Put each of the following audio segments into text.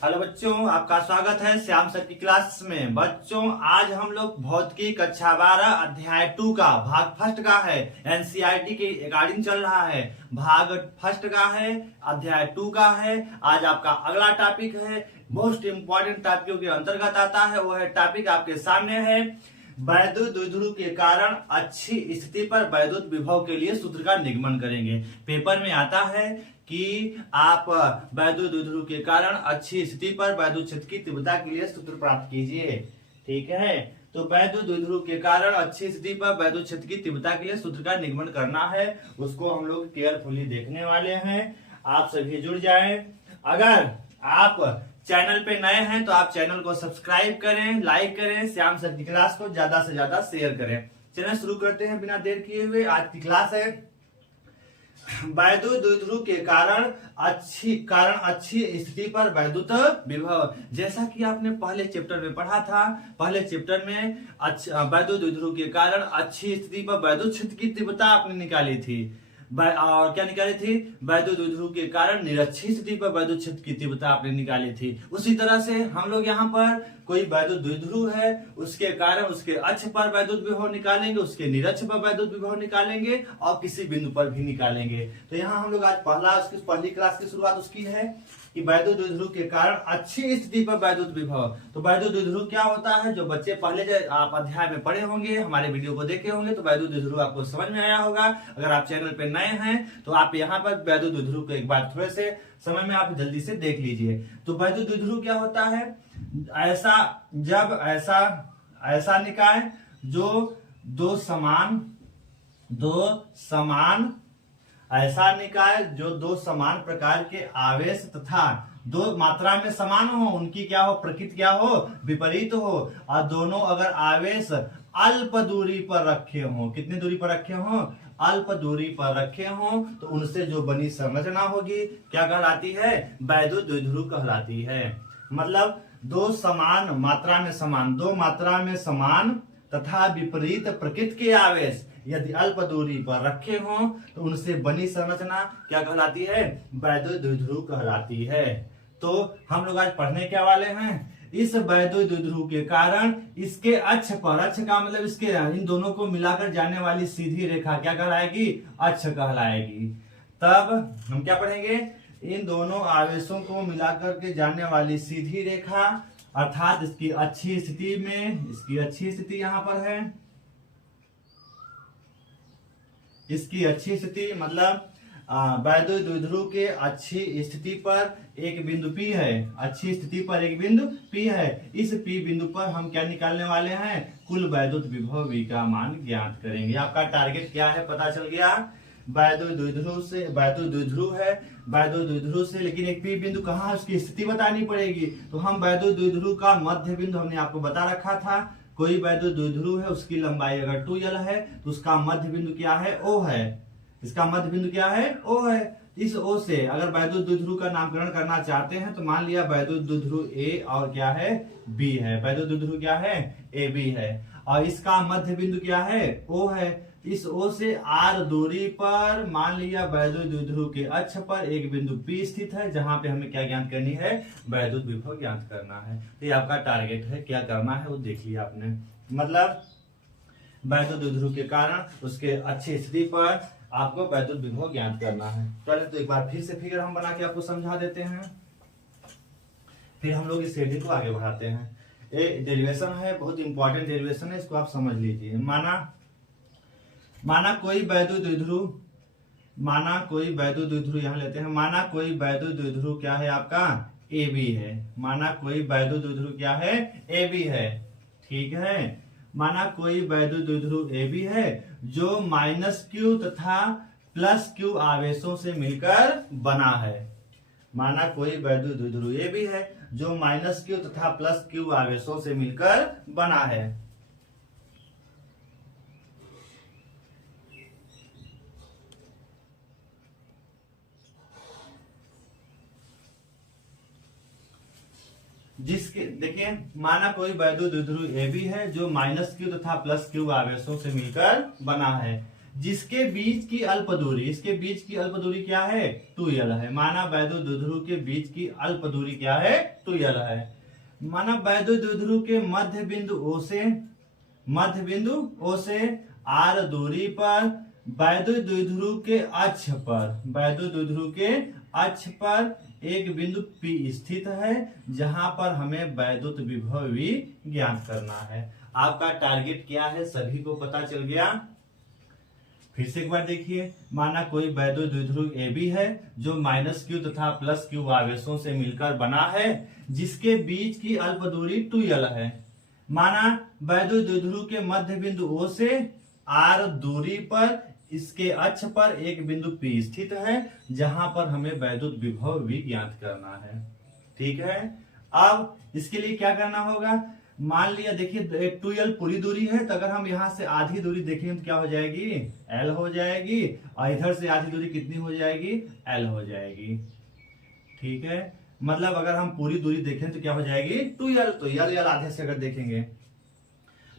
Hello बच्चों, आपका स्वागत है श्याम सर की क्लास में। बच्चों, आज हम लोग भौतिकी कक्षा 12 अध्याय 2 का भाग फर्स्ट का है। एनसीईआरटी के अकॉर्डिंग चल रहा है। भाग फर्स्ट का है, अध्याय 2 का है। आज आपका अगला टॉपिक है, मोस्ट इंपॉर्टेंट टॉपिकों के अंतर्गत आता है। वो है टॉपिक आपके सामने है, वैद्युत द्विध्रुव के कारण अच्छी स्थिति पर वैद्युत विभव के लिए सूत्र का निगमन करेंगे। पेपर में आता है कि आप वैद्युत द्विध्रुव के कारण अच्छी स्थिति पर वैद्युत क्षेत्र की तीव्रता के लिए सूत्र प्राप्त कीजिए। ठीक है, तो वैद्युत द्विध्रुव के कारण अच्छी स्थिति पर वैद्युत क्षेत्र की तीव्रता के लिए सूत्र का निगमन करना है। उसको हम लोग केयरफुली देखने वाले हैं। आप सभी जुड़ जाएं। अगर आप चैनल पे नए हैं तो आप चैनल को सब्सक्राइब करें, लाइक करें, श्याम सर की क्लास को ज्यादा से ज्यादा शेयर करें। चलिए शुरू करते हैं बिना देर किए हुए। आज की क्लास है वैद्युत द्विध्रुव के कारण अच्छी स्थिति पर वैद्युत विभव। जैसा कि आपने पहले चैप्टर में पढ़ा था, पहले चैप्टर में वैद्युत द्विध्रुव के कारण अच्छी स्थिति पर वैद्युत क्षेत्र की तीव्रता आपने निकाली थी। और क्या निकाली थी? वैद्युत द्विध्रुव के कारण निरक्षी स्थिति पर वैद्युत क्षेत्र की तीव्रता आपने निकाली थी। उसी तरह से हम लोग यहाँ पर कोई वैद्युत द्विध्रुव है, उसके कारण उसके अक्ष पर वैद्युत विभव निकालेंगे, उसके निरक्ष पर वैद्युत विभव निकालेंगे और किसी बिंदु पर भी निकालेंगे। तो यहाँ हम लोग आज पहली क्लास की शुरुआत उसकी है कि वैद्युत द्विध्रुव के कारण अच्छी स्थिति पर वैद्युत विभव। तो वैद्युत द्विध्रुव क्या होता है? जो बच्चे पहले आप अध्याय में पढ़े होंगे, हमारे वीडियो को देखे होंगे, तो वैद्युत द्विध्रुव आपको समझ में आया होगा। अगर आप चैनल पे नए हैं तो आप यहाँ पर वैद्युत द्विध्रुव को एक बार थोड़े से समय में आप जल्दी से देख लीजिए। तो वैद्युत द्विध्रुव क्या होता है? ऐसा निकाय जो दो समान प्रकार के आवेश तथा दो मात्रा में समान हो, उनकी क्या हो? प्रकृति क्या हो? विपरीत हो। और दोनों अगर आवेश अल्प दूरी पर रखे हो, कितनी दूरी पर रखे हो? अल्प दूरी पर रखे हो, तो उनसे जो बनी संरचना होगी क्या कहलाती है? वैद्युत द्विध्रुव कहलाती है। मतलब दो मात्रा में समान तथा विपरीत प्रकृति के आवेश यदि अल्प दूरी पर रखे हो तो उनसे बनी संरचना क्या कहलाती है? वैद्युत द्विध्रुव कहलाती है। तो हम लोग आज पढ़ने क्या वाले हैं? इस वैद्युत द्विध्रुव के कारण इसके अक्ष का मतलब इसके इन दोनों को मिलाकर जाने वाली सीधी रेखा क्या कहलाएगी? अक्ष कहलाएगी। तब हम क्या पढ़ेंगे? इन दोनों आवेशों को मिलाकर के जाने वाली सीधी रेखा, अर्थात इसकी अच्छी स्थिति यहाँ पर है। इसकी अच्छी स्थिति मतलब वैद्युत द्विध्रुव के अच्छी स्थिति पर एक बिंदु P है। अच्छी स्थिति पर एक बिंदु P है। इस P बिंदु पर हम क्या निकालने वाले हैं? कुल वैद्युत विभव V का मान ज्ञात करेंगे। आपका टारगेट क्या है? पता चल गया। वैद्युत द्विध्रुव से लेकिन एक P बिंदु कहाँ है, उसकी स्थिति बतानी पड़ेगी। तो हम वैद्युत द्विध्रुव का मध्य बिंदु हमने आपको बता रखा था। कोई वैद्युत द्विध्रुव है, उसकी लंबाई अगर 2l है तो उसका मध्य बिंदु क्या है? O है। इसका मध्य बिंदु क्या है? O है। इस O से अगर वैद्युत द्विध्रुव का नामकरण करना चाहते हैं तो मान लिया वैद्युत द्विध्रुव A और क्या है? B है। वैद्युत द्विध्रुव क्या है? AB है। और इसका मध्य बिंदु क्या है? O है। इस O से R दूरी पर मान लिया वैद्युत द्विध्रुव के अक्ष पर एक बिंदु P स्थित है, जहां पे हमें क्या ज्ञात करनी है? वैद्युत विभव ज्ञात करना है। तो ये आपका टारगेट है। क्या करना है वो देख लिया आपने। मतलब वैद्युत द्विध्रुव के कारण उसके अच्छी स्थिति पर आपको वैद्युत विभव ज्ञात करना है। चलिए तो एक बार फिर से फिगर हम बना के आपको समझा देते हैं, फिर हम लोग इस हेडिंग को आगे बढ़ाते हैं। ये डेरिवेशन है, बहुत इंपॉर्टेंट डेरिवेशन है, इसको आप समझ लीजिए। माना कोई वैद्युत द्विध्रुव यहाँ लेते हैं। माना कोई वैद्युत द्विध्रुव क्या है? आपका AB है। माना कोई वैद्युत द्विध्रुव क्या है? AB है। ठीक है। माना कोई वैद्युत द्विध्रुव AB है जो -Q तथा +Q आवेशों से मिलकर बना है। माना कोई वैद्युत द्विध्रुव AB है जो -Q तथा +Q आवेशों से मिलकर बना है। जिसके देखिए, माना कोई वैद्युत द्विध्रुव AB है जो -Q तथा +Q आवेशों से मिलकर बना है। जिसके बीच की अल्प दूरी, इसके बीच की अल्प दूरी क्या है 2l है। माना वैद्युत द्विध्रुव के बीच की अल्प दूरी क्या है 2l है। माना वैद्युत द्विध्रुव के मध्य बिंदु O से r दूरी पर वैद्युत द्विध्रुव के अक्ष पर एक बिंदु P स्थित है, जहां पर हमें वैद्युत विभव V ज्ञात करना है। आपका टारगेट क्या है सभी को पता चल गया। फिर से एक बार देखिए, माना कोई वैद्युत द्विध्रुव AB है जो -q तथा +q आवेशों से मिलकर बना है, जिसके बीच की अल्प दूरी 2l है। माना वैद्युत द्विध्रुव के मध्य बिंदु O से r दूरी पर इसके अक्ष पर एक बिंदु P स्थित है, जहां पर हमें वैद्युत विभव V ज्ञात करना है। ठीक है, अब इसके लिए क्या करना होगा, मान लिया देखिए 2l पूरी दूरी है, तो अगर हम यहां से आधी दूरी देखें तो क्या हो जाएगी l हो जाएगी, और इधर से आधी दूरी कितनी हो जाएगी l हो जाएगी। ठीक है, मतलब अगर हम पूरी दूरी देखें तो क्या हो जाएगी 2l, तो l आधे से अगर देखेंगे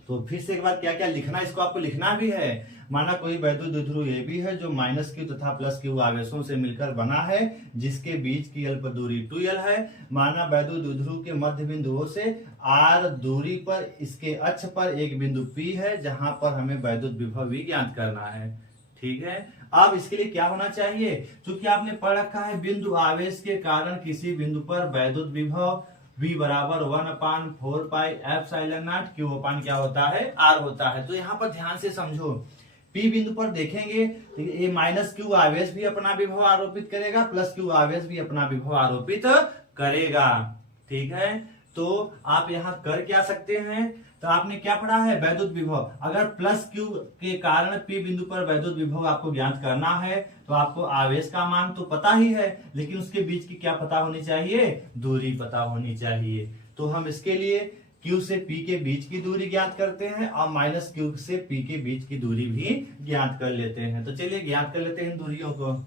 तो फिर से एक बार क्या क्या लिखना, इसको आपको लिखना भी है। माना कोई वैद्युत द्विध्रुव AB है जो -q तथा +q आवेशों से मिलकर बना है, जिसके बीच की अल्प दूरी 2l है। माना वैद्युत द्विध्रुव के मध्य बिंदु O से r दूरी पर इसके अक्ष पर एक बिंदु P है, जहां पर हमें वैद्युत विभव V ज्ञात करना है। ठीक है, अब इसके लिए क्या होना चाहिए, क्योंकि आपने पढ़ रखा है बिंदु आवेश के कारण किसी बिंदु पर वैद्युत विभव V बराबर 1/4 पाई एप्सिलॉन नॉट Q अपान क्या होता है R होता है। तो यहाँ पर ध्यान से समझो, P बिंदु पर देखेंगे तो ये -q आवेश भी अपना विभव आरोपित करेगा, +q आवेश भी अपना विभव आरोपित करेगा। ठीक है, तो आप यहाँ कर क्या सकते हैं, तो आपने क्या पढ़ा है वैद्युत विभव, अगर +q के कारण P बिंदु पर वैद्युत विभव आपको ज्ञात करना है, तो आपको आवेश का मान तो पता ही है, लेकिन उसके बीच की क्या पता होनी चाहिए, दूरी पता होनी चाहिए। तो हम इसके लिए Q से P के बीच की दूरी ज्ञात करते हैं और -q से P के बीच की दूरी भी ज्ञात कर लेते हैं। तो चलिए ज्ञात कर लेते हैं इन दूरियों को,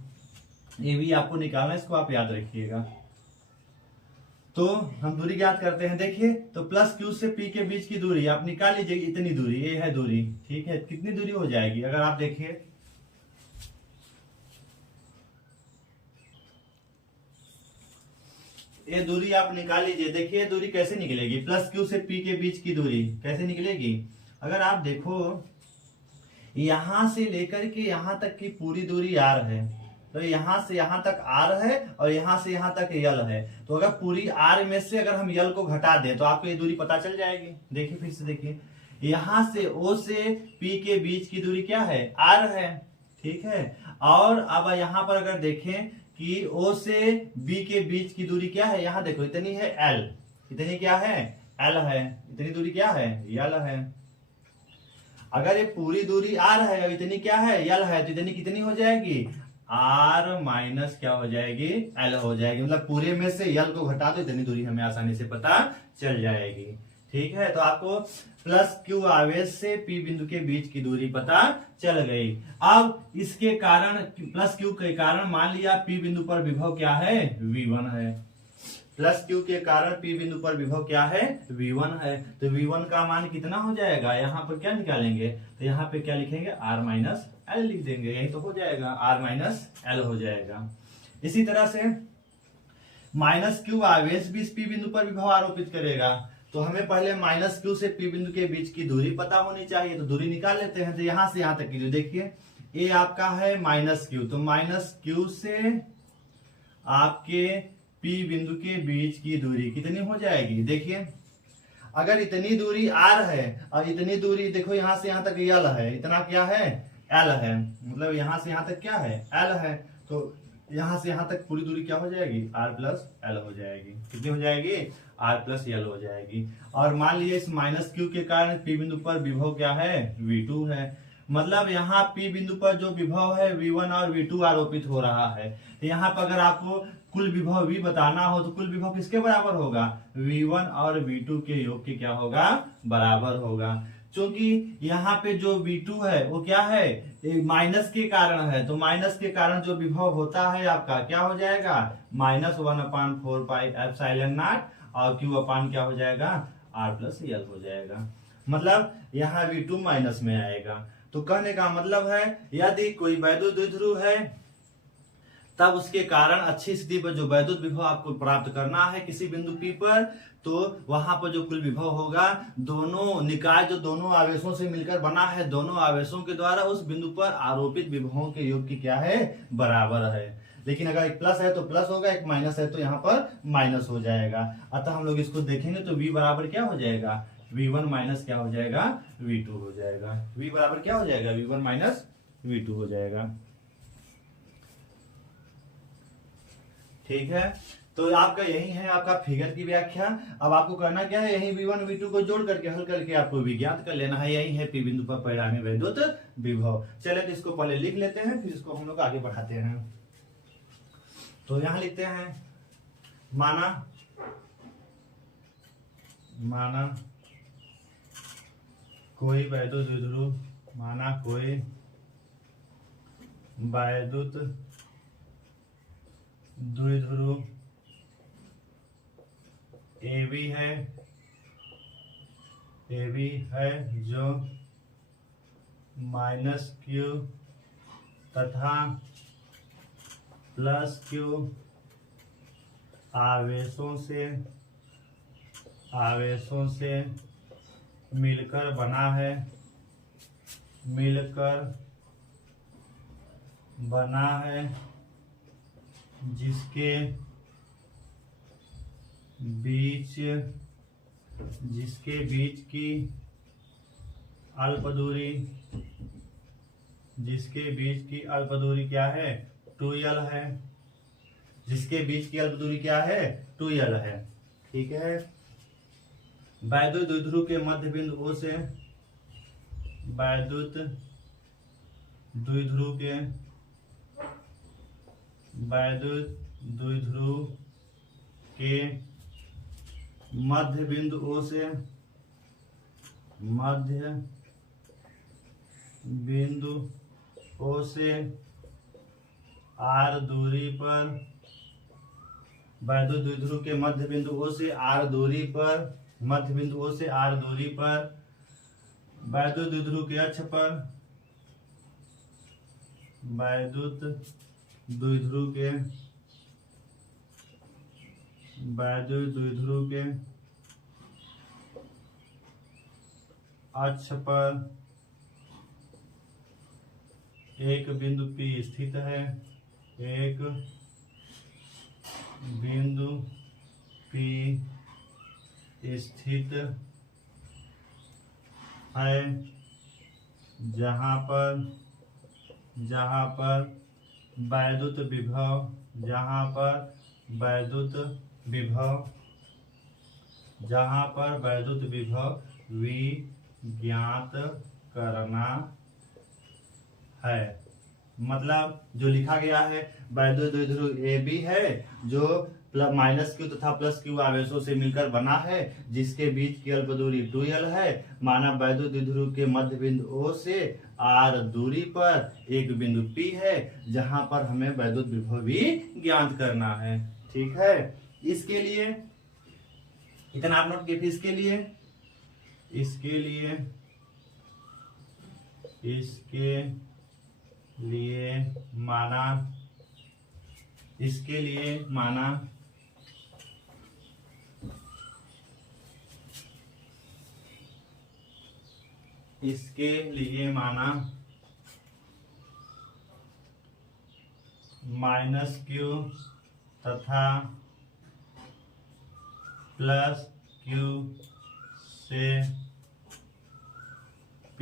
ये भी आपको निकालना है, इसको आप याद रखिएगा। तो हम दूरी ज्ञात करते हैं, देखिए तो +q से P के बीच की दूरी आप निकाल लीजिए, इतनी दूरी ये है दूरी। ठीक है, कितनी दूरी हो जाएगी, अगर आप देखिए ये दूरी आप निकाल लीजिए। देखिए दूरी कैसे निकलेगी, +q से P के बीच की दूरी कैसे निकलेगी। अगर आप देखो यहां से लेकर के यहां तक की पूरी दूरी r है, तो यहां से यहां तक r है और यहां से यहां तक l है। तो अगर पूरी r में से अगर हम l को घटा दें तो आपको ये दूरी पता चल जाएगी। देखिए फिर से देखिए, यहां से O से P के बीच की दूरी क्या है r है। ठीक है, और अब यहां पर अगर देखें कि O से B के बीच की दूरी क्या है, यहाँ देखो इतनी है L, इतनी क्या है L है, इतनी दूरी क्या है L है। अगर ये पूरी दूरी R है और इतनी क्या है L है, तो इतनी कितनी हो जाएगी R माइनस क्या हो जाएगी L हो जाएगी। मतलब पूरे में से L को घटा दो, इतनी दूरी हमें आसानी से पता चल जाएगी। ठीक है, तो आपको +q आवेश से P बिंदु के बीच की दूरी पता चल गई। अब इसके कारण +q के कारण मान लिया P बिंदु पर विभव क्या है V1 है, +q के कारण P बिंदु पर विभव क्या है V1 है। तो V1 का मान कितना हो जाएगा, यहाँ पर क्या निकालेंगे, तो यहाँ पे क्या लिखेंगे R माइनस L लिख देंगे, यही तो हो जाएगा R माइनस L हो जाएगा। इसी तरह से -q आवेश भी इस P बिंदु पर विभव आरोपित करेगा, तो हमें पहले -q से P बिंदु के बीच की दूरी पता होनी चाहिए। तो दूरी निकाल लेते हैं, तो यहां से यहां तक की दूरी देखिए, ये आपका है -q, तो -q से आपके P बिंदु के बीच की दूरी कितनी हो जाएगी। देखिए अगर इतनी दूरी r है और इतनी दूरी देखो यहां से यहां तक l है, इतना क्या है l है, मतलब यहां से यहां तक क्या है l है, तो यहां से यहां तक पूरी दूरी क्या हो जाएगी r प्लस l हो जाएगी। कितनी हो जाएगी r प्लस l हो जाएगी। और मान लीजिए इस -q के कारण P बिंदु पर विभव क्या है V2 है, मतलब यहाँ P बिंदु पर जो विभव है V1 और V2 आरोपित हो रहा है। तो यहाँ पर अगर आपको कुल विभव V बताना हो तो कुल विभव किसके बराबर होगा, V1 और V2 के योग के क्या होगा बराबर होगा। क्योंकि यहाँ पे जो V2 है वो क्या है माइनस के कारण है, तो माइनस के कारण जो विभव होता है आपका क्या हो जाएगा -1/4 पाई एप्सिलॉन नॉट, और Q अपान क्या हो जाएगा R प्लस L हो जाएगा। मतलब यहाँ V2 माइनस में आएगा। तो कहने का मतलब है यदि कोई वैद्युत द्विध्रुव है तब उसके कारण अच्छी स्थिति पर जो वैद्युत विभव आपको प्राप्त करना है किसी बिंदु P पर, तो वहां पर जो कुल विभव होगा दोनों निकाय जो दोनों आवेशों से मिलकर बना है, दोनों आवेशों के द्वारा उस बिंदु पर आरोपित विभवों के योग की क्या है, बराबर है। लेकिन अगर एक प्लस है तो प्लस होगा, एक माइनस है तो यहाँ पर माइनस हो जाएगा। अतः हम लोग इसको देखेंगे तो V बराबर क्या हो जाएगा, V1 माइनस क्या हो जाएगा, V2 हो जाएगा। V बराबर क्या हो जाएगा, V1 माइनस V2 हो जाएगा। ठीक है, तो आपका यही है आपका फिगर की व्याख्या। अब आपको करना क्या है, यही V1 V2 को जोड़ करके हल करके आपको विज्ञात कर लेना है। यही है P बिंदु पर परिणामी वैद्युत विभव। चले तो इसको पहले लिख लेते हैं, फिर इसको हम लोग आगे बढ़ाते हैं। तो यहां लिखते हैं माना कोई वैद्युत द्विध्रुव, माना कोई वैद्युत द्विध्रुव AB है जो -q तथा +q आवेशों से मिलकर बना है, जिसके बीच की अल्प दूरी क्या है, 2l है। जिसके बीच की अल्प दूरी क्या है, 2l है। ठीक है, वैद्युत द्विध्रुव के मध्य बिंदु O से वैद्युत द्विध्रुव के मध्य बिंदु O से r दूरी पर, वैद्युत द्विध्रुव के मध्य बिंदु O से r दूरी पर, वैद्युत द्विध्रुव के अक्ष पर, वैद्युत द्विध्रुव के अक्ष पर एक बिंदु P स्थित है, जहां पर वैद्युत विभव V ज्ञात करना है। मतलब जो लिखा गया है, वैद्युत द्विध्रुव AB है जो -q तथा +q आवेशों से मिलकर बना है, जिसके बीच की अल्प दूरी 2l है। माना वैद्युत द्विध्रुव के मध्य बिंदु O से r दूरी पर एक बिंदु P है, जहां पर हमें वैद्युत विभव भी ज्ञात करना है। ठीक है, इसके लिए इतना आप नोट कीजिए। इसके लिए माना -q तथा +q से P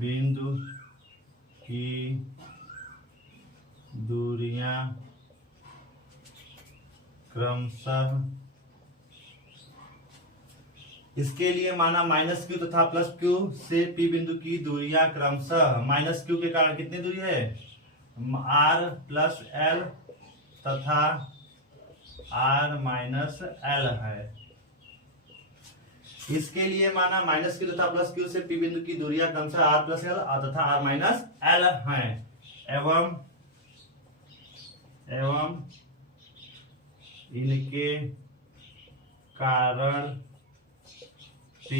बिंदु की दूरियां क्रमशः, इसके लिए माना -q तथा +q से P बिंदु की दूरियां क्रमशः, -q के कारण कितनी दूरी है, r + l तथा r - l है। इसके लिए माना -q तथा +q से P बिंदु की दूरियां क्रमशः r + l तथा r - l हैं, एवं इनके कारण P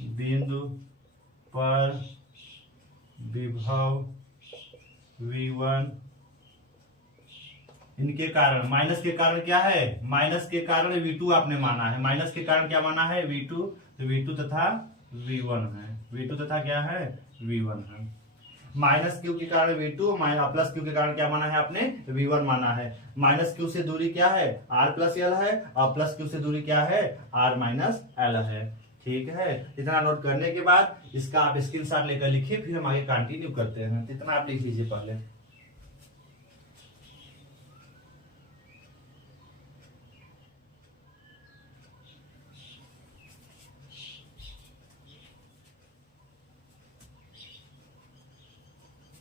बिंदु पर विभव V1, इनके कारण, माइनस के कारण क्या है, माइनस के कारण V2 आपने माना है, माइनस के कारण क्या माना है V2, तो V2 तथा V1 है, V2 तथा क्या है V1 है। माइनस क्यू के कारण V2, प्लस क्यू के कारण क्या माना है आपने V1 माना है। माइनस क्यू से दूरी क्या है R प्लस L है, और प्लस क्यू से दूरी क्या है R माइनस L है। ठीक है, इतना नोट करने के बाद इसका आप स्क्रीनशॉट लेकर लिखिए, फिर हम आगे कंटिन्यू करते हैं। इतना आप लिख लीजिए पहले।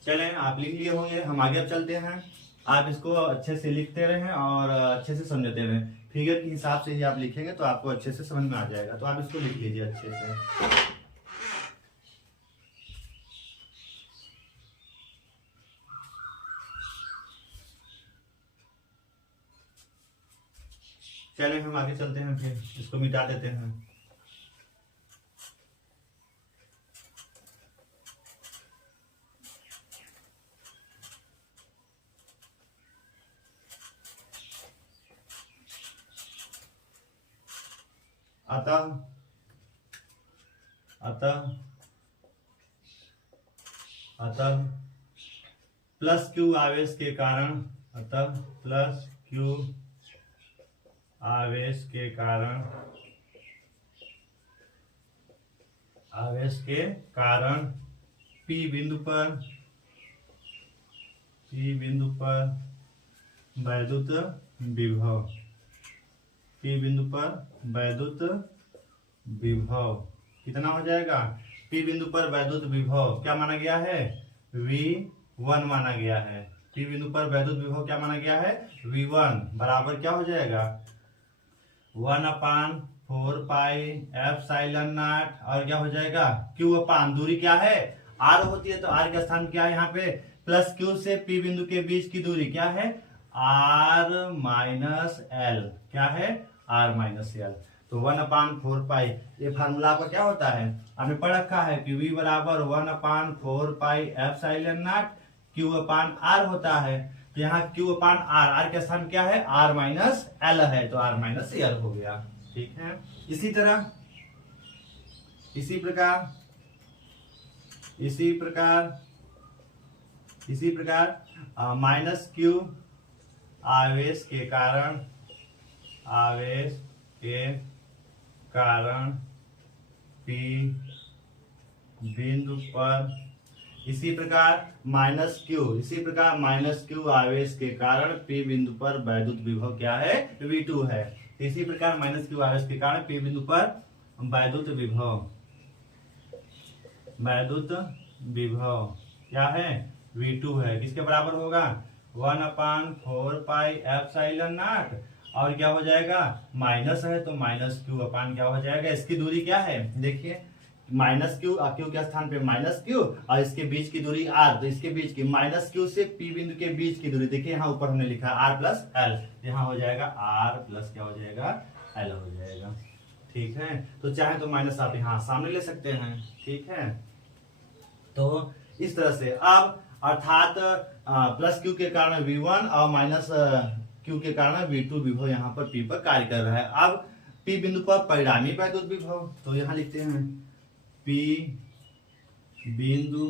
चलें, आप लिख लिए होंगे, हम आगे अब चलते हैं। आप इसको अच्छे से लिखते रहें और अच्छे से समझते रहें। फिगर के हिसाब से ही आप लिखेंगे तो आपको अच्छे से समझ में आ जाएगा। तो आप इसको लिख लीजिए अच्छे से। चलें, हम आगे चलते हैं, फिर इसको मिटा देते हैं। अतः प्लस क्यू आवेश के कारण, अतः प्लस क्यू आवेश के कारण P बिंदु पर वैद्युत विभव, P बिंदु पर वैद्युत विभव कितना हो जाएगा। P बिंदु पर वैद्युत विभव क्या माना गया है V1 माना गया है। P बिंदु पर वैद्युत विभव क्या माना गया है V1 बराबर क्या हो जाएगा 1/4 पाई एप्सिलॉन नॉट, और क्या हो जाएगा Q अपान दूरी क्या है R होती है, तो R का स्थान क्या है यहाँ पे प्लस Q से P बिंदु के बीच की दूरी क्या है R माइनस L, क्या है R माइनस L। तो 1/4 पाई, ये फार्मूला आपका क्या होता है आपने पढ़ रखा है कि V बराबर 1/4 pi epsilon not Q upon R होता है। तो यहाँ Q अपान R, R का स्थान क्या है R माइनस L है, तो R माइनस L हो गया। ठीक है, इसी प्रकार माइनस Q आवेश के कारण P बिंदु पर, इसी प्रकार माइनस Q आवेश के कारण P बिंदु पर वैद्युत विभव क्या है V2 है। इसी प्रकार माइनस Q आवेश के कारण P बिंदु पर वैद्युत विभव क्या है V2 है, किसके बराबर होगा 1/4 पाई एप्सिलॉन नॉट, और क्या हो जाएगा माइनस है तो माइनस Q अपान क्या हो जाएगा, इसकी दूरी क्या है देखिए माइनस Q, Q के स्थान पे माइनस Q और इसके बीच की दूरी R, तो इसके बीच की माइनस Q से P बिंदु के बीच की दूरी देखिए यहाँ ऊपर हमने लिखा R प्लस L, यहाँ हो जाएगा R प्लस क्या हो जाएगा L हो जाएगा। ठीक है, तो चाहे तो माइनस आप यहाँ सामने ले सकते हैं। ठीक है, तो इस तरह से अब अर्थात प्लस Q के कारण V1 और माइनस Q के कारण V2 विभव यहाँ पर P पर कार्य कर रहा है। अब P बिंदु पर परिणामी वैद्युत विभव, तो यहाँ लिखते हैं P बिंदु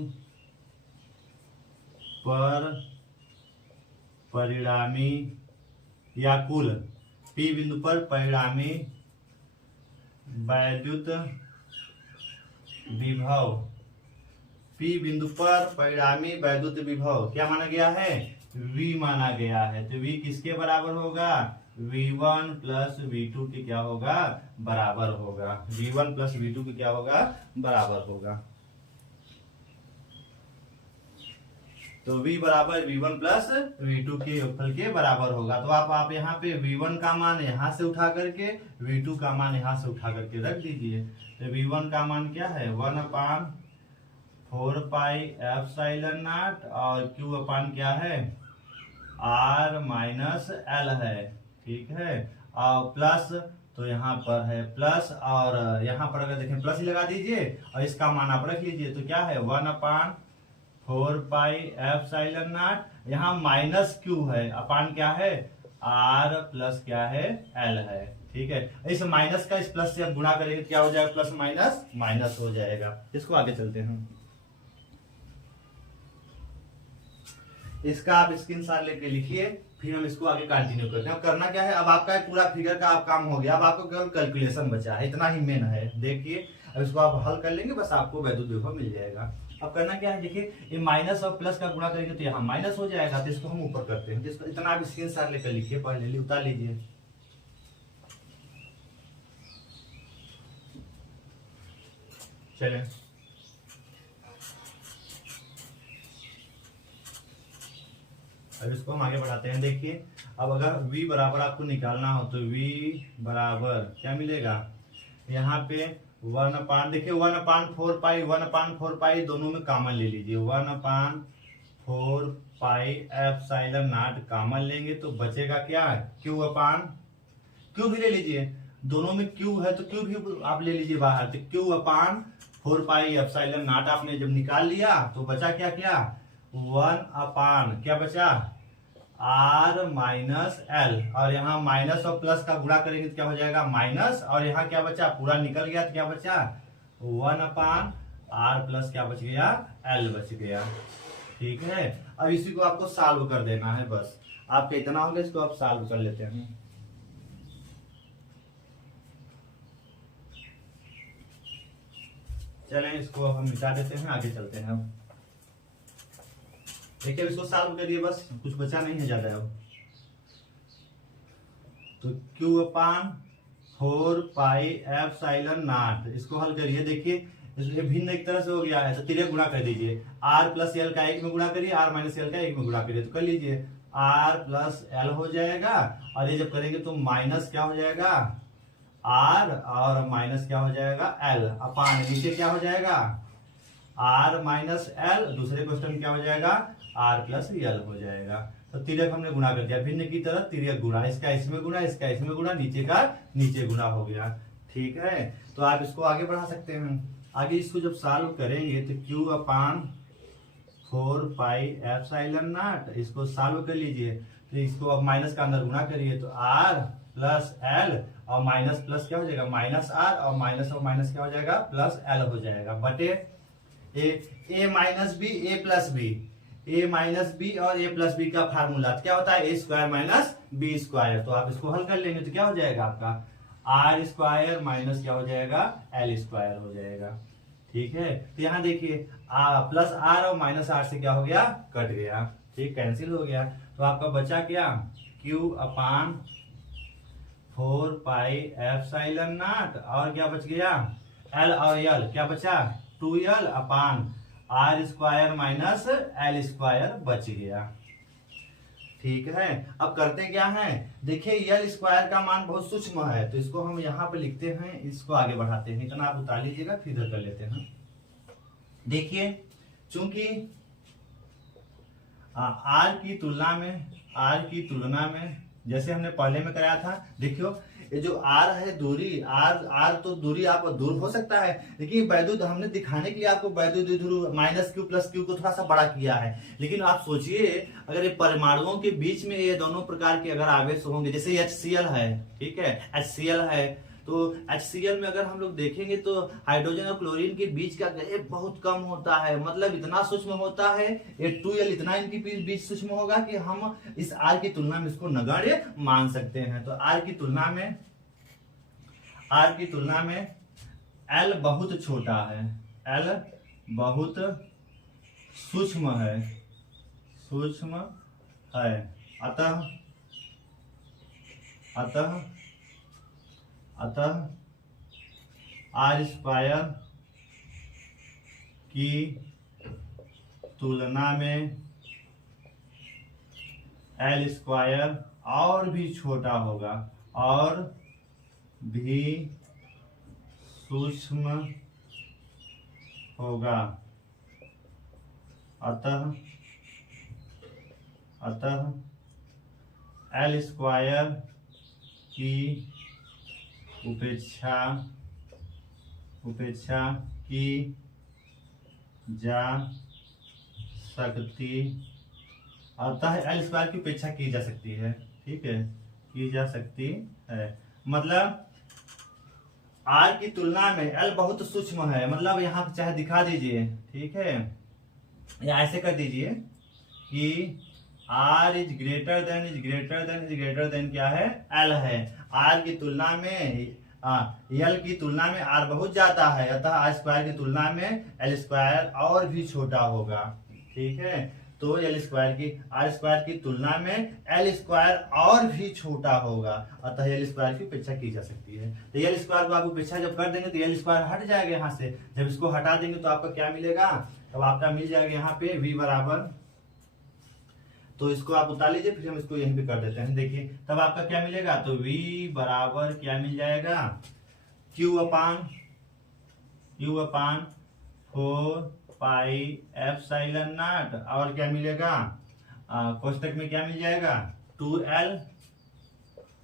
पर परिणामी या कुल, P बिंदु पर परिणामी वैद्युत विभव, P बिंदु पर परिणामी वैद्युत विभव क्या माना गया है V माना गया है। तो V किसके बराबर होगा V1 प्लस V2 के क्या होगा बराबर होगा, V1 प्लस V2 के क्या होगा बराबर होगा। तो V बराबर V1 प्लस V2 के योगफल के बराबर होगा। तो आप यहाँ पे V1 का मान यहाँ से उठा करके V2 का मान यहाँ से उठा करके रख दीजिए। तो V1 का मान क्या है 1/4 पाई एप्सिलॉन नॉट, और Q अपान क्या है R माइनस L है। ठीक है, और प्लस तो यहाँ पर है प्लस, और यहाँ पर अगर देखें प्लस ही लगा दीजिए और इसका मान आप रख लीजिए। तो क्या है 1/4πε0। यहाँ माइनस क्यू है, अपान क्या है आर, प्लस क्या है एल है। ठीक है, इस माइनस का इस प्लस से अब गुणा करेंगे क्या हो जाएगा, प्लस माइनस माइनस हो जाएगा। इसको आगे चलते हैं, इसका आप स्क्रीनशॉट लेके लिखिए, फिर हम इसको आगे कंटिन्यू करते हैं। अब करना क्या है, अब आपका पूरा फिगर का आप काम हो गया, अब आपको केवल कैलकुलेशन बचा है, इतना ही मेन है। देखिए अब इसको आप हल कर लेंगे, बस आपको वैद्युत विभव मिल जाएगा। अब करना क्या है, देखिए ये माइनस और प्लस का गुणा करेंगे तो यहाँ माइनस हो जाएगा, तो इसको हम ऊपर करते हैं। इसको इतना आप स्क्रीनशॉट लेकर लिखिए, पहले उतार लीजिए। चले अब इसको हम आगे बढ़ाते हैं। देखिए अब अगर v बराबर आपको निकालना हो तो v बराबर क्या मिलेगा, यहाँ पे 1/, देखिए 1/4π दोनों में कॉमन ले लीजिए। 1/4πε0 कॉमन लेंगे तो बचेगा क्या, q अपान क्यू भी ले लीजिए, दोनों में q है तो q भी आप ले लीजिए बाहर। तो q/4πε0 आपने जब निकाल लिया तो बचा क्या क्या 1/, क्या बचा r माइनस एल, और यहाँ माइनस और प्लस का गुणा करेंगे तो क्या हो जाएगा माइनस, और यहाँ क्या बचा पूरा निकल गया तो क्या बचा 1/r प्लस क्या बच गया एल बच गया। ठीक है, अब इसी को आपको सॉल्व कर देना है, बस आपका इतना होगा, इसको आप सॉल्व कर लेते हैं। चलें इसको हम मिटा देते हैं, आगे चलते हैं। अब देखिए इसको सॉल्व करिए, बस कुछ बचा नहीं है ज्यादा। अब तो q/4πε0 इसको हल करिए। देखिए इसलिए भिन्न एक तरह से हो गया है तो तिर्यक गुणा कर दीजिए, r प्लस एल का एक में गुणा करिए, r माइनस एल का एक में गुणा करिए, तो कर लीजिए r प्लस एल हो जाएगा, और ये जब करेंगे तो माइनस क्या हो जाएगा r, और माइनस क्या हो जाएगा एल, अपान नीचे क्या हो जाएगा r माइनस एल, दूसरे क्वेश्चन क्या हो जाएगा r प्लस एल हो जाएगा। तो तिर्यक हमने गुणा कर दिया, भिन्न की तरह तिर्यक गुणा, इसका इसमें गुणा, इसका इसमें गुणा, नीचे का नीचे गुणा हो गया। ठीक है, तो आप इसको आगे बढ़ा सकते हैं। आगे इसको जब सॉल्व करेंगे तो q/4πε0 इसको सॉल्व कर लीजिए, तो इसको अब माइनस का अंदर गुणा करिए तो r प्लस एल, और माइनस प्लस क्या हो जाएगा माइनस r, और माइनस क्या हो जाएगा प्लस एल हो जाएगा, बटे a minus B A plus B, a minus B और a प्लस बी का फार्मूला क्या होता है a square minus B square. तो आप इसको हल कर लेंगे तो क्या हो जाएगा आपका r स्क्वायर माइनस क्या हो जाएगा l स्क्वायर हो जाएगा। ठीक है, तो यहाँ देखिए प्लस r और माइनस r से क्या हो गया कट गया, ठीक कैंसिल हो गया, तो आपका बचा क्या q/4πε0, और क्या बच गया l और l, क्या बचा 2l अपान r square minus L square बच गया। ठीक है, अब करते क्या है, देखिए एल स्क्वायर का मान बहुत सूक्ष्म है, तो इसको हम यहाँ पे लिखते हैं, इसको आगे बढ़ाते हैं, इतना आप उतार लीजिएगा फिर इधर कर लेते हैं। देखिए चूंकि आर की तुलना में जैसे हमने पहले में कराया था, देखियो ये जो आर है दूरी, आर तो दूरी आप दूर हो सकता है, लेकिन वैद्युत हमने दिखाने के लिए आपको वैद्युत द्विध्रुव माइनस क्यू प्लस क्यू को थोड़ा सा बड़ा किया है। लेकिन आप सोचिए अगर ये परमाणुओं के बीच में ये दोनों प्रकार के अगर आवेश होंगे, जैसे HCl है, ठीक है HCl है, तो HCl में अगर हम लोग देखेंगे तो हाइड्रोजन और क्लोरीन के बीच का गैप बहुत कम होता है, मतलब इतना सूक्ष्म होता है, ये 2l इतना इनके बीच सूक्ष्म होगा कि हम इस R की तुलना में इसको नगण्य मान सकते हैं। तो R की तुलना में L बहुत छोटा है, L बहुत सूक्ष्म है, अतः R स्क्वायर की तुलना में L स्क्वायर और भी छोटा होगा, और भी सूक्ष्म होगा, अतः L स्क्वायर की उपेक्षा की जा सकती, अतः एल स्क्वायर की उपेक्षा की जा सकती है। ठीक है, की जा सकती है मतलब आर की तुलना में एल बहुत सूक्ष्म है। मतलब यहाँ चाहे दिखा दीजिए, ठीक है, या ऐसे कर दीजिए कि आर इज ग्रेटर देन क्या है, एल है। आर की तुलना में एल की तुलना में आर बहुत ज्यादा है, अतः आर स्क्वायर की तुलना में एल स्क्वायर और भी छोटा होगा। ठीक है, तो एल स्क्वायर की आर स्क्वायर की तुलना में एल स्क्वायर और भी छोटा होगा, अतः एल स्क्वायर की उपेक्षा की जा सकती है। तो एल स्क्वायर को आप उपेक्षा जब कर देंगे तो एल स्क्वायर हट जाएगा यहाँ से। जब इसको हटा देंगे तो आपका क्या मिलेगा, तब आपका मिल जाएगा यहाँ पे v बराबर, तो इसको आप उतार लीजिए, फिर हम इसको यहीं पे कर देते हैं। देखिए तब आपका क्या मिलेगा, तो v बराबर क्या मिल जाएगा, q upon 4 pi epsilon not, और क्या मिलेगा कोष्टक में क्या मिल जाएगा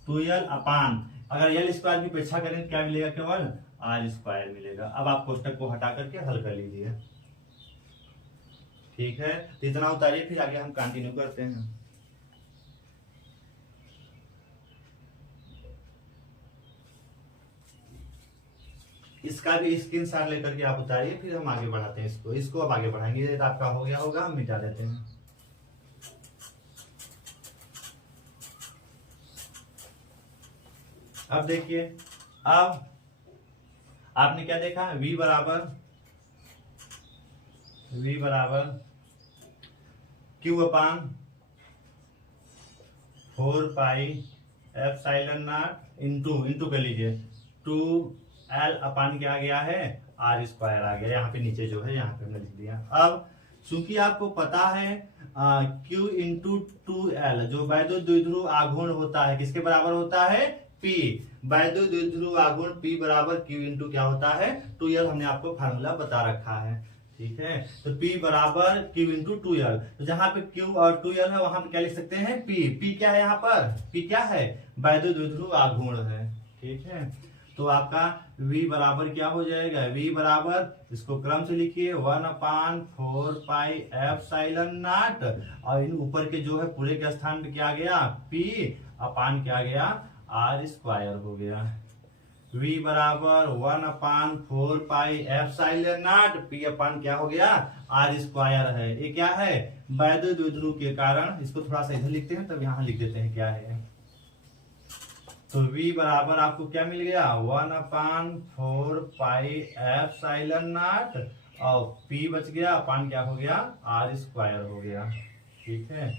2l अपान, अगर एल स्क्वायर की उपेक्षा करें तो क्या मिलेगा, केवल आर स्क्वायर मिलेगा। अब आप कोष्टक को हटा करके हल कर लीजिए। ठीक है, तो इतना उतारिए, फिर आगे हम कंटिन्यू करते हैं। इसका भी स्क्रीनशॉट लेकर के आप उतारिए, फिर हम आगे बढ़ाते हैं इसको अब आगे बढ़ाएंगे। तो आपका हो गया होगा, हम मिटा देते हैं। अब देखिए, अब आपने क्या देखा, v बराबर q upon 4 pi epsilon not into कर लीजिए 2l अपान क्या आ गया है, आर स्क्वायर आ गया। यहाँ पे नीचे जो है यहाँ पे हमने लिख दिया। अब चूंकि आपको पता है q इंटू 2l जो वैद्युत द्विध्रुव आघूर्ण होता है, किसके बराबर होता है, p। वैद्युत द्विध्रुव आघूर्ण p बराबर q इंटू क्या होता है, 2l। हमने आपको फार्मूला बता रखा है। ठीक है, तो p बराबर q इंटू 2l। तो जहां पे q और 2l है वहां पे क्या लिख सकते हैं, p क्या है, यहाँ पर p क्या है, वैद्युत द्विध्रुव आघूर्ण है। ठीक है, तो आपका v बराबर क्या हो जाएगा, v बराबर, इसको क्रम से लिखिए 1/4 पाई एप्सिलॉन नॉट, और इन ऊपर के जो है पूरे के स्थान पे क्या गया, p अपान क्या गया, आर स्क्वायर हो गया। v बराबर 1/4 पाई एप्सिलॉन नॉट, p अपान क्या हो गया, आर स्क्वायर है। ये क्या है, वैद्युत द्विध्रुव के कारण। इसको थोड़ा सा इधर लिखते हैं, तब यहाँ लिख देते हैं क्या है। तो v बराबर आपको क्या मिल गया, 1/4 पाई एप्सिलॉन नॉट, और p बच गया, अपान क्या हो गया, आर स्क्वायर हो गया। ठीक है,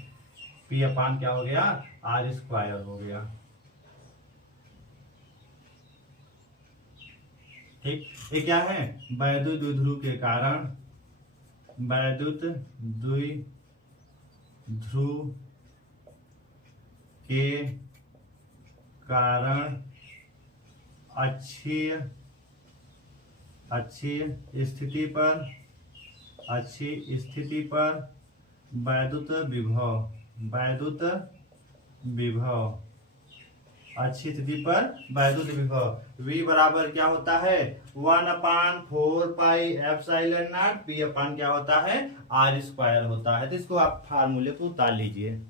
p अपान क्या हो गया, आर स्क्वायर हो गया। ठीक, ये क्या है, वैद्युत द्विध्रुव के कारण, वैद्युत द्विध्रुव के कारण अच्छी स्थिति पर वैद्युत विभव अच्छी स्थिति पर वैद्युत विभव v बराबर क्या होता है, 1/4 पाई एप्सिलॉन नॉट, p अपान क्या होता है, आर स्क्वायर होता है। तो इसको आप फार्मूले को उतार लीजिए।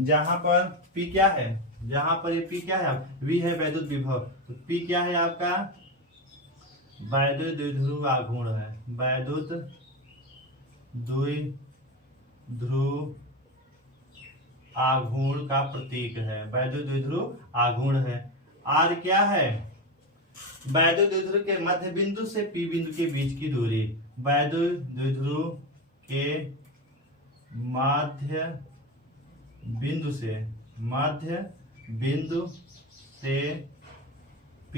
जहां पर p क्या है, जहां पर ये p क्या है, v है वैद्युत विभव, तो p क्या है आपका, वैद्युत द्विध्रुव आघूर्ण है, वैद्युत द्विध्रुव आघूर्ण का प्रतीक है, वैद्युत द्विध्रुव आघूर्ण है। r क्या है, वैद्युत द्विध्रुव के मध्य बिंदु से p बिंदु के बीच की दूरी, वैद्युत द्विध्रुव के मध्य बिंदु से p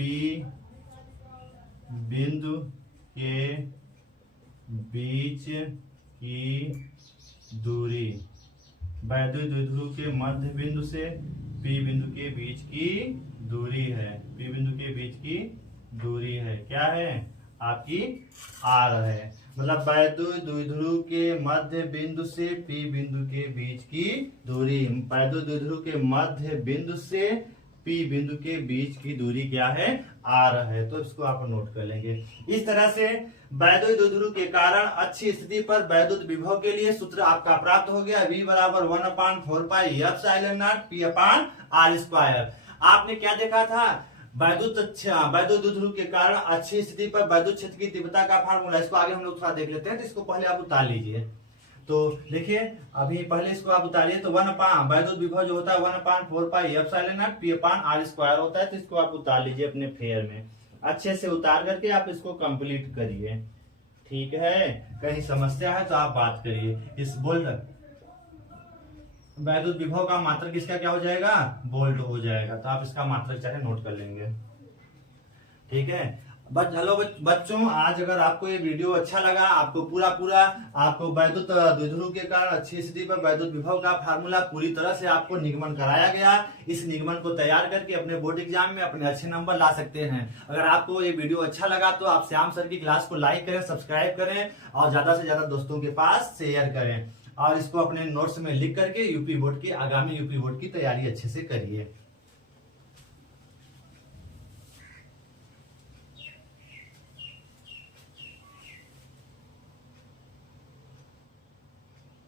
बिंदु के बीच की दूरी, वैद्युत द्विध्रुव के मध्य बिंदु से p बिंदु के बीच की दूरी है, p बिंदु के बीच की दूरी है, क्या है आपकी r है। मतलब वैद्युत द्विध्रुव के मध्य बिंदु से P बिंदु के बीच की दूरी, वैद्युत द्विध्रुव के मध्य बिंदु से P बिंदु के बीच की दूरी क्या है, R है। तो इसको आप नोट कर लेंगे। इस तरह से वैद्युत द्विध्रुव के कारण अच्छी स्थिति पर वैद्युत विभव के लिए सूत्र आपका प्राप्त हो गया, V बराबर 1/4 pi epsilon not P upon R square. आपने क्या देखा था, वैद्युत द्विध्रुव के कारण अच्छी स्थिति पर वैद्युत क्षेत्र की तीव्रता का फार्मूला। इसको आगे हम लोग थोड़ा देख लेते हैं, तो इसको पहले आप उतार लीजिए। तो देखिए अभी पहले इसको आप उतारिए, तो वैद्युत विभव जो होता है 1/4 pi epsilon not P upon R square होता है। तो इसको आप उतार लीजिए अपने फेयर में, अच्छे से उतार करके आप इसको कंप्लीट करिए, ठीक है। कहीं समस्या है तो आप बात करिए। इस बोल्ट वैद्युत विभव का मात्रक इसका क्या हो जाएगा, वोल्ट हो जाएगा। तो आप इसका मात्रक चाहे नोट कर लेंगे, ठीक है। हेलो बच्चों, आज अगर आपको ये वीडियो अच्छा लगा, आपको पूरा आपको वैद्युत द्विध्रुव के कारण अच्छी स्थिति पर वैद्युत विभव का फार्मूला पूरी तरह से आपको निगमन कराया गया। इस निगमन को तैयार करके अपने बोर्ड एग्जाम में अपने अच्छे नंबर ला सकते हैं। अगर आपको ये वीडियो अच्छा लगा तो आप श्याम सर की क्लास को लाइक करें, सब्सक्राइब करें और ज्यादा से ज्यादा दोस्तों के पास शेयर करें, और इसको अपने नोट्स में लिख करके आगामी यूपी बोर्ड की तैयारी अच्छे से करिए।